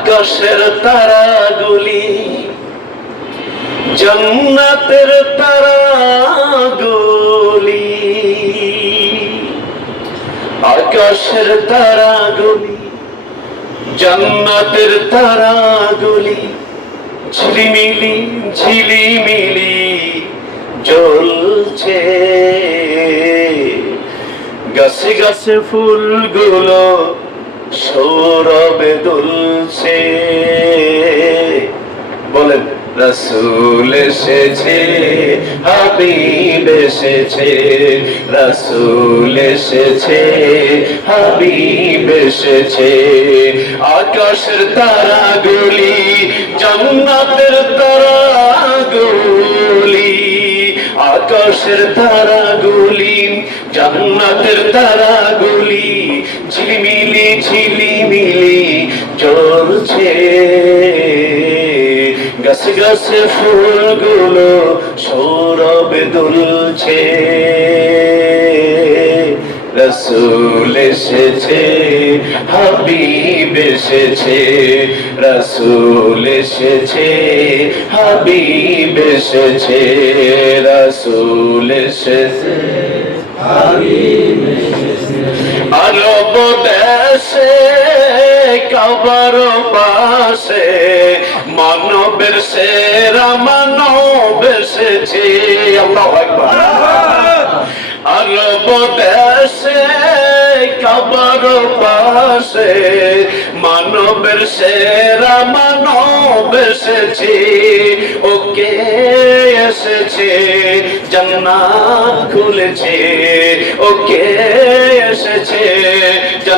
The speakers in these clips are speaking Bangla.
আকাশের তারাগুলি জন্নাতের তারাগুলি। আকাশের তারাগুলি জান্নাতের তারাগুলি ঝিলিমিলি ঝিলিমিলি জ্বলছে। গাছে গাছে ফুলগুলো সৌরভে দুলছে। বলেন, রসুল এসেছে, হাবিব এসেছে, রসুল এসেছে, হাবিব এসেছে। আকাশের তারাগুলি জান্নাতের তারাগুলি আকাশের তারাগুলি, জান্নাতের তারাগুলি, ঝিলিমিলি ঝিলিমিলি জ্বলছে। গাছে গাছে ফুলগুলো সৌরভে দুলছে। রসুল এসেছে, হাবিব এসেছে রসুল এসেছে, হাবিব এসেছে, রসুল এসেছে আরব দেশে, কবর পাশে, মানবের সেরা মানব এসেছে। আল্লাহু আকবার। আরব দেশে কবর পাশে মানবের সেরা মানব এসেছে। ওকে এসেছে জান্নাত খুলেছে। ওকে এসেছে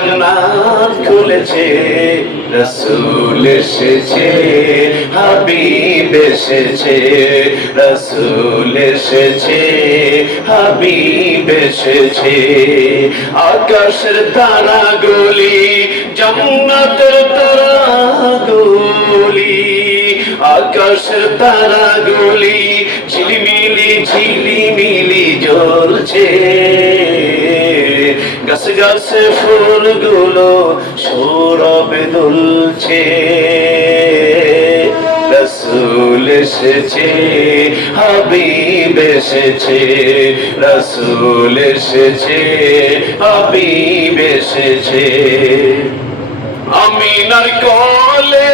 জান্নাত খুলেছে, রসুল এসেছে, হাবিব এসেছে, রসুল এসেছে, হাবিব এসেছে। আকাশের তারাগুলি, জান্নাতের তারাগুলি, আকাশের তারাগুলি ঝিলিমিলি ঝিলিমিলি জ্বলছে। গাছে ফুলগুলো সৌরভে দুলছে। রসুল এসেছে, হাবিব এসেছে, রসুল এসেছে, হাবিব এসেছে। আমিনার কলে,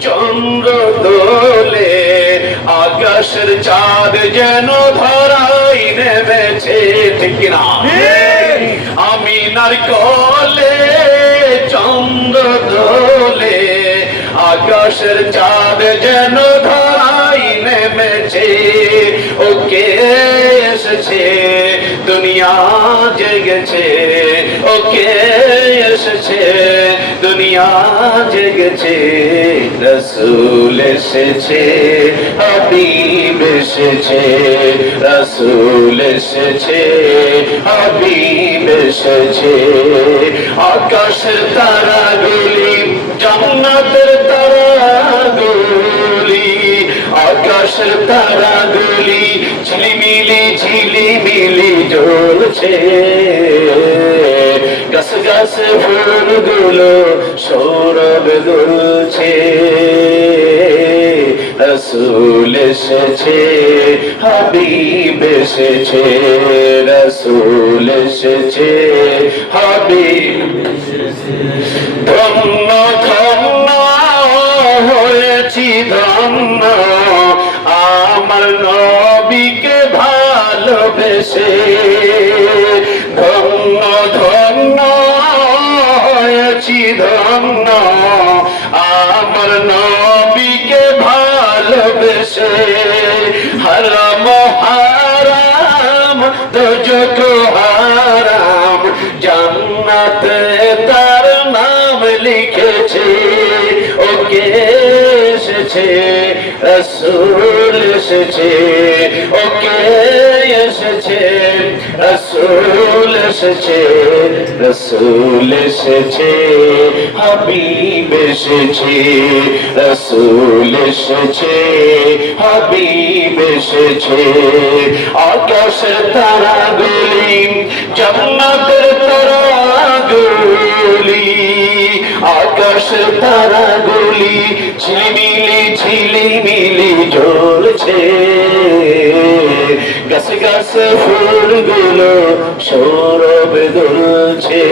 চন্দ্র দোলে, আকাশের চাঁদ যেন ধরাই নেমেছে, ঠিক না নেমেছে ওকে এসেছে? দুনিয়া জেগেছে ওকে এসেছে? দুনিয়া জেগেছে, রসুল এসেছে, হাবিব এসেছে, রসুল এসেছে, হাবিব এসেছে। আকাশের তারাগুলি জান্নাতের আকাশের তারাগুলি ঝিলিমিলি ঝিলিমিলি জ্বলছে গাছ গাছ ফুলগুলো সৌরভ দুলছে রসুল এসেছে হাবিব এসেছে রসুল এসেছে হাবিব ভালোবেসে ধন্য ধন্য হয়েছি ধন্য আমার নবীকে ভালোবেসে। হারাম হারাম দোজক হারাম জান্নাতে তার নাম লিখেছে। ওকে এসেছে, রসুল এসেছে। ওকে এসেছে রসুল এসেছে রসুল এসেছে, হাবিব এসেছে, রসুল এসেছে, হাবিব এসেছে। আকাশের তারাগুলি, জান্নাতের তারাগুলি আকাশের তারাগুলি ঝিলিমিলি ঝিলিমিলি জ্বলছে গাছে গাছে ফুলগুলো সৌরভে দুলছে।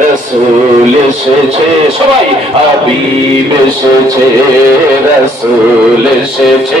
রসুল এসেছে সবাই আবিব এসেছে রসুল এসেছে।